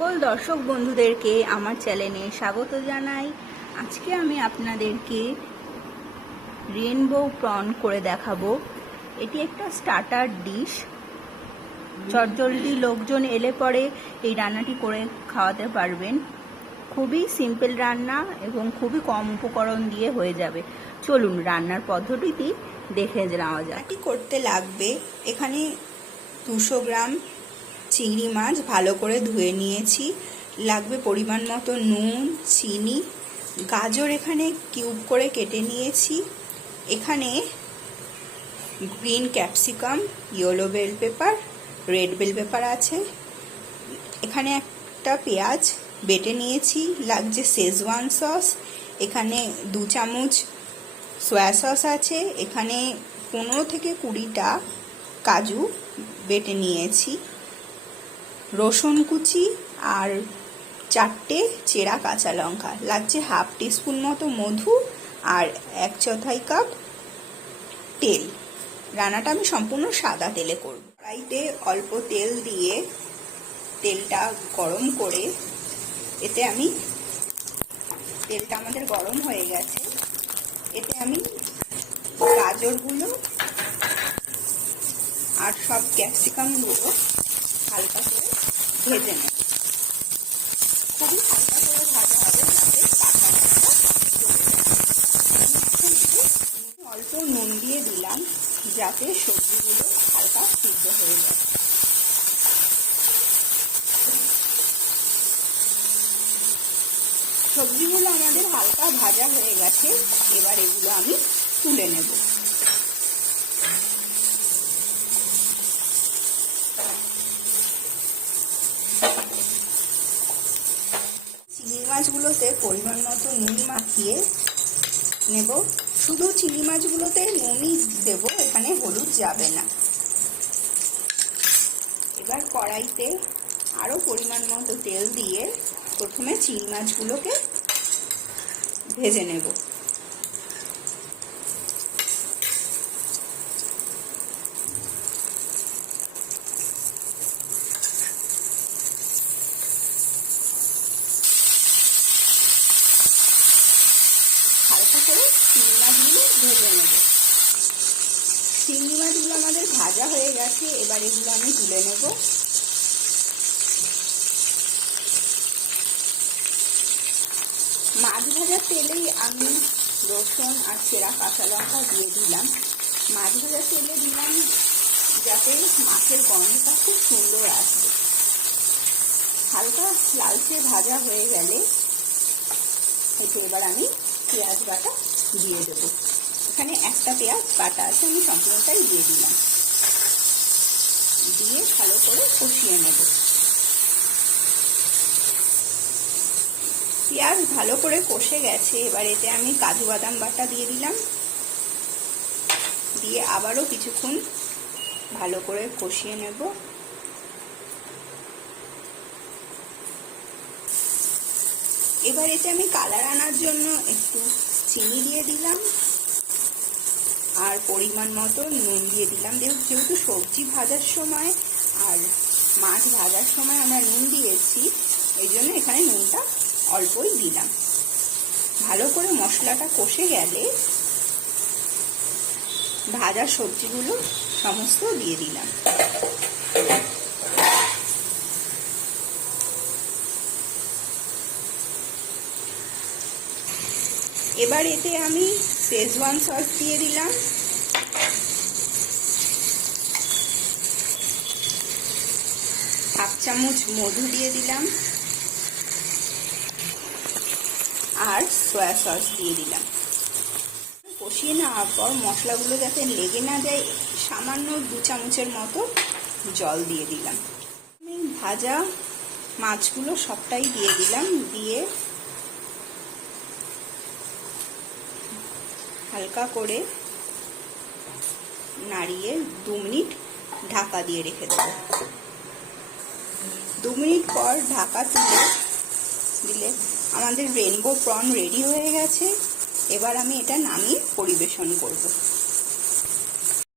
সকল দর্শক বন্ধুদেরকে আমার চ্যানেলে স্বাগত জানাই। আজকে আমি আপনাদেরকে রেনবো প্রন করে দেখাবো। এটি একটা স্টার্টার ডিশ। চটজলদি লোকজন এলে পরে এই রান্নাটি করে খাওয়াতে পারবেন। খুবই সিম্পল রান্না এবং খুবই কম উপকরণ দিয়ে হয়ে যাবে। চলুন রান্নার পদ্ধতিটি দেখে নেওয়া যায়। এটি করতে লাগবে এখানে 200 গ্রাম চিংড়ি মাছ ভালো করে ধুয়ে নিয়েছি। লাগবে পরিমাণ মতো নুন, চিনি, গাজর এখানে কিউব করে কেটে নিয়েছি। এখানে green capsicum, yellow bell pepper, red bell pepper আছে। এখানে একটা পেঁয়াজ বেটে নিয়েছি। লাগছে শেজওয়ান সস, এখানে 2 চামচ সয়া সস আছে। এখানে 15 থেকে 20টা কাজু বেটে নিয়েছি। রসুন কুচি আর 4টে চেরা কাঁচা লঙ্কা। লাগছে হাফ টিস্পুন মতো মধু আর 1/4 কাপ তেল। রান্নাটা আমি সম্পূর্ণ সাদা তেলে করব। কড়াইতে অল্প তেল দিয়ে তেলটা গরম করে তেলটা আমাদের গরম হয়ে গেছে। এতে আমি গাজরগুলো আর সব ক্যাপসিকামগুলো হালকা করে ভেজে নেব। খুবই হালকা করে ভাজা হবে যাতে কাঁচাটা অল্প নুন দিয়ে দিলাম যাতে সবজিগুলো হালকা সিদ্ধ হয়ে যায়। সবজিগুলো আমাদের হালকা ভাজা হয়ে গেছে। এবার এগুলো আমি তুলে নেব। চিংড়ি মাছগুলোতে পরিমাণ মতো নুন মাখিয়ে নেব। শুধু চিংড়ি মাছগুলোতে নুনই দেব, এখানে হলুদ যাবে না। এবার কড়াইতে আরও পরিমাণ মতো তেল দিয়ে প্রথমে চিংড়ি মাছগুলোকে ভেজে নেব। হালকা করে চিংড়ি মাছগুলো ভেজে নেব। চিংড়ি মাছগুলো আমাদের ভাজা হয়ে গেছে। এবার এগুলো আমি তুলে নেব। মাছ ভাজার তেলেই আমি রসুন আর চেরা কাঁচা লঙ্কা দিয়ে দিলাম। মাছ ভাজার তেলে দিলাম যাতে মাছের গন্ধটা খুব সুন্দর আসবে। হালকা লালচে ভাজা হয়ে গেলে এবার আমি পেঁয়াজ বাটা দিয়ে দেবো। এখানে একটা পেঁয়াজ বাটা আছে, আমি সম্পূর্ণটাই দিয়ে দিলাম। দিয়ে ভালো করে কষিয়ে নেব। পেঁয়াজ ভালো করে কষে গেছে। এবার এতে আমি কাজু বাদাম বাটা দিয়ে দিলাম। দিয়ে আবারও কিছুক্ষণ ভালো করে কষিয়ে নেব। এবার এতে আমি কালার আনার জন্য একটু চিনি দিয়ে দিলাম আর পরিমাণ মতো নুন দিয়ে দিলাম। যেহেতু সবজি ভাজার সময় আর মাছ ভাজার সময় আমরা নুন দিয়েছি, এই জন্য এখানে নুনটা অল্পই দিলাম। ভালো করে মশলাটা কষে গেলে ভাজা সবজিগুলো সমস্ত দিয়ে দিলাম। এবার এতে আমি শেজওয়ান সস দিয়ে দিলাম। হাফ চামচ মধু দিয়ে দিলাম আর সয়া সস দিয়ে দিলাম। কষিয়ে নেওয়ার পর মশলাগুলো যাতে লেগে না যায় সামান্য 2 চামচের মতো জল দিয়ে দিলাম। আমি ভাজা মাছগুলো সবটাই দিয়ে দিলাম। দিয়ে হালকা করে নাড়িয়ে 2 মিনিট ঢাকা দিয়ে রেখে দেব। 2 মিনিট পর ঢাকা তুলে দিলে আমাদের রেনবো প্রন রেডি হয়ে গেছে। এবার আমি এটা নামিয়ে পরিবেশন করব।